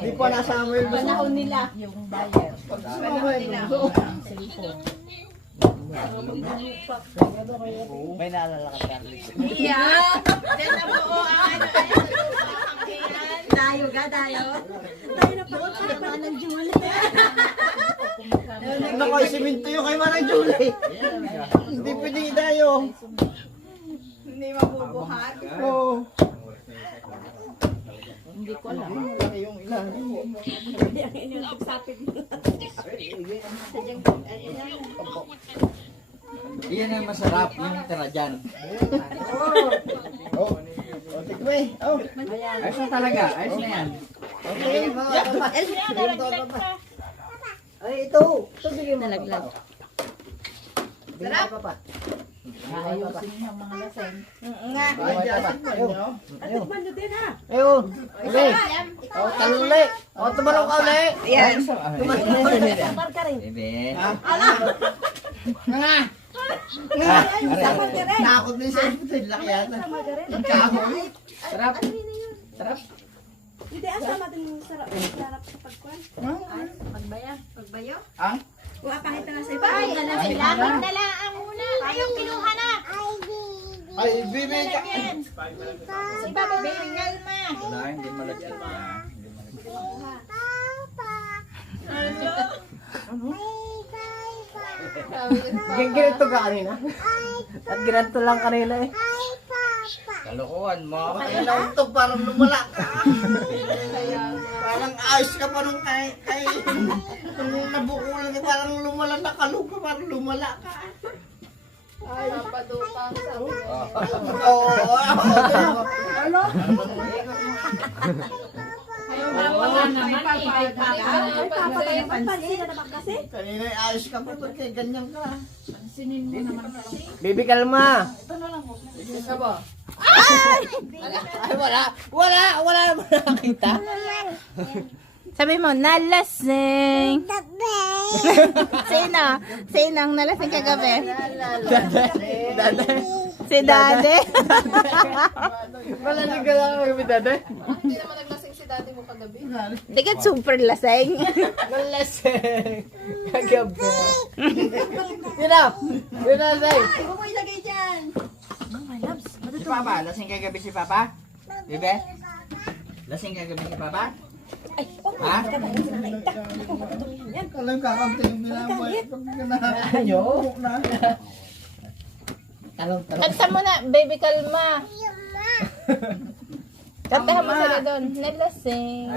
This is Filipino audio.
Di pa nasama yung gusto. Panahon nila. Yung buyer. Sumama yung gusto. Cellphone. May naalala ka, Charlie. Yeah. Diyan na po ang dayo ga, dayo. Dayo na po sa Manang Julie. Naku, siminto yung kay Manang Julie. Hindi pwedeng idayo. Hindi mabubuhat. Oo. Hindi ko alam. Laki yung ilalim. Ang inyong pagsapit mo. Iyan ang masarap, yung tira dyan. Oh. Oh, tikwe. Oh. Ayos na talaga, ayos na yan. Okay, mga kapatid. Ay, ito. Ito bigyan mo. Nalaglag. Sarap. Ayusin niyo ang mga laseng. Nga. Ayun. At man din ha. Ayun. Uli. Oh, taluli. Oh, tumarong ka uli. Yan. Samar ka rin. Bebe. Nga. Samar ka rin. Nakakot din siya. Laki yata. Samar ka rin. Kahoy. Sarap. Sarap. Hindi, asama din yung sarap sa pagkuhan. Pagbayo? Ang? Kuha kahit na sa iba. Ay, na sila. Magdalaan muna. Tayong kinuha na. Ay, bibi ka. Si Papa Bengal ma. Wala, hindi malagyan. Hindi malagyan. Ganito ka kanina. At ganito lang kanina eh. Kalokohan mo. Kailangan to parang lumala ka. Parang ayos ka pa nung kay nung nabukulan ka parang lumala na kalug ka parang lumala ka. Ay, papadukang sa Oo. Ano? Wala naman eh. Papa tayo pansin na naman kasi. Kanina ayos ka pa ba't kaya ganyan ka? Sinin mo naman kasi. Baby kalma. Ay, wala naman nakakita. Sabi mo, nalasing. Sino? Sino ang nalasing kagabi? Dada. Si Dade. Wala na ka lang kami dada. Di ka super lasing. Nalasing. Kagabi. Yun na. Yun na say. Huwag mo ilagay dyan. Si Papa, lasing kagabi si Papa? Bebe? Lasing kagabi si Papa? Ay, huwag mo. Ha? Alam ka kamti yung binamay. Ayok na. Talong. Kanta mo na, baby kalma. Kantahan mo sila doon. Nalasing.